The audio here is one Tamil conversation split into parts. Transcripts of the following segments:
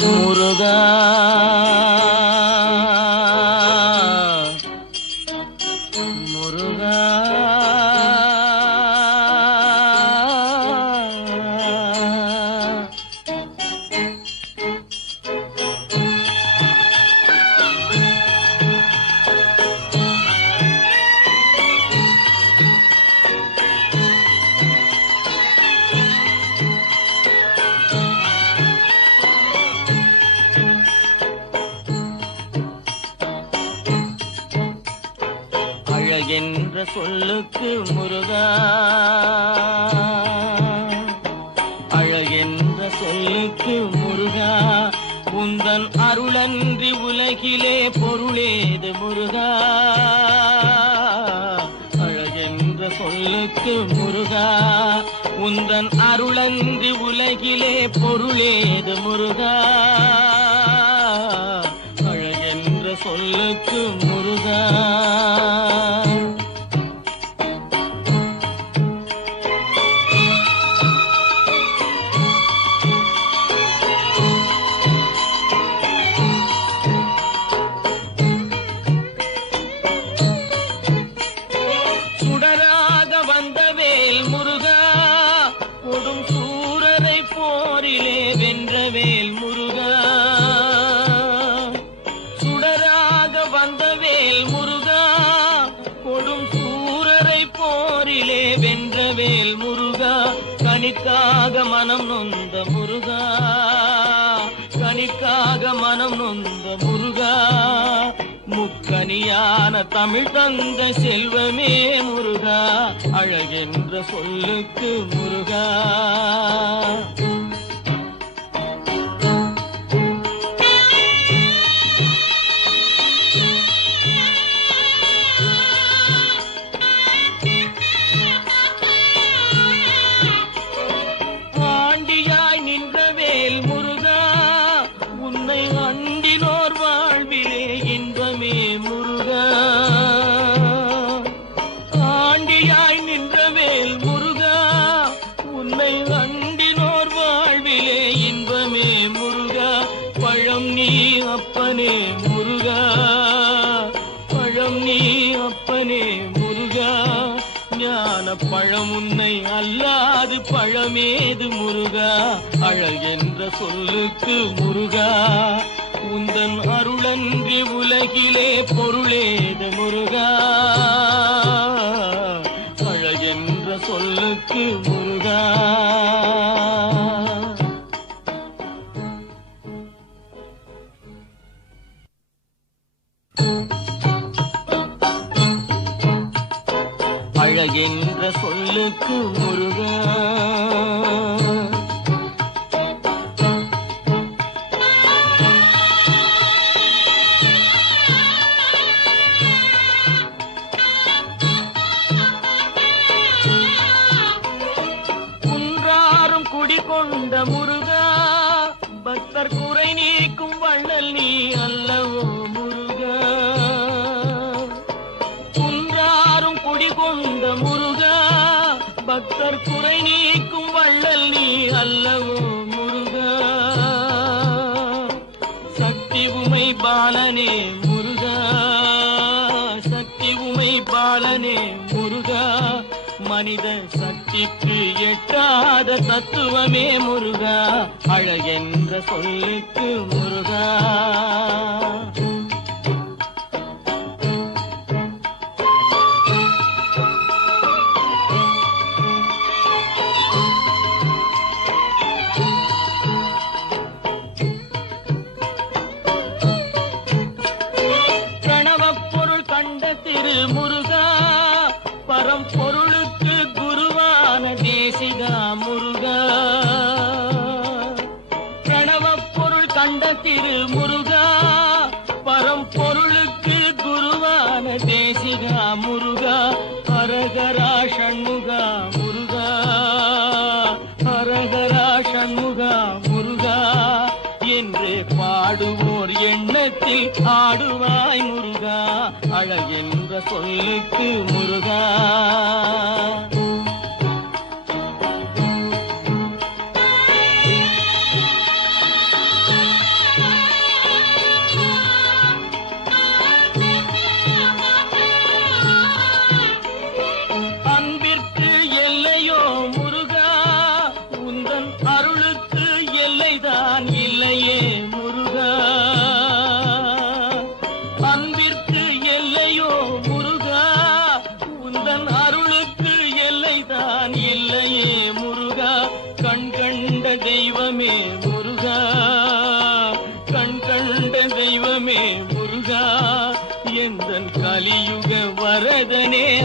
முருகா முருகா அழகென்ற சொல்லுக்கு முருகா, அழகென்ற சொல்லுக்கு முருகா, உந்தன் அருளன்றி உலகிலே பொருளேது முருகா. அழகென்ற சொல்லுக்கு முருகா, உந்தன் அருளன்றி உலகிலே பொருளேது முருகா. அழகென்ற சொல்லுக்கு முருகா. சுடராக வந்தவேல் முருகா, கொடும் சூரரை போரிலே வென்றவேல் முருகா. சுடராக வந்தவேல் முருகா, கொடும் சூரரை போரிலே வென்றவேல் முருகா. கனிக்காக மனம் நொந்த முருகா, கனிக்காக மனம் நொந்த முருகா. முக்கனியான தமிழ் தந்த செல்வமே முருகா. அழகென்ற சொல்லுக்கு முருகா. ஆண்டியாய் நின்றவேல் முருகா, உன்னை அண்டினோர் வாழ்விலே இன்பமே முருகா. ஆண்டியாய் நின்றவேல் முருகா, உன்னை அண்டினோர் வாழ்விலே இன்பமே முருகா. பழம் நீ அப்பனே முருகா, பழம் நீ அப்பனே முருகா. ஞான பழம் உன்னை அல்லாது பழமேது முருகா. அழகென்ற சொல்லுக்கு முருகா, உந்தன் அருளன்றி உலகிலே பொருளேது முருகா. அழகென்ற சொல்லுக்கு முருகா. அழகென்ற சொல்லுக்கு முருகா. குன்றாரும் குடிகொண்ட முருகா, பக்தர் குறை நீக்கும் வள்ளல் நீ அல்லவோ முருகா. குன்றாரும் குடிகொண்ட முருகா, பக்தர் குறை நீக்கும் வள்ளல் நீ அல்லவோ முருகா. சக்தி உமை பாலனே முருகா, சக்தி உமை பாலனே முருகா. மனித சக்திக்கு எட்டாத தத்துவமே முருகா. அழகென்ற சொல்லுக்கு முருகா. முருகா, பரம்பொருளுக்கு குருவான தேசிகா முருகா. பிரணவப் பொருள் கண்ட திரு முருகா, பரம்பொருளுக்கு குருவான தேசிகா முருகா. ஹரஹரா ஷண்முகா முருகா, ஹரஹரா ஷண்முகா முருகா என்று பாடுவோர் எண்ணத்தில் ஆடுவாய் முருகா. அழகென்ற சொல்லுக்கு முருகா.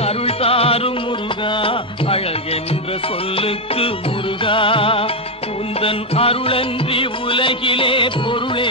அருள் தாரும் முருகா அழகென்ற சொல்லுக்கு முருகா உந்தன் அருளன்றி உலகிலே பொருளே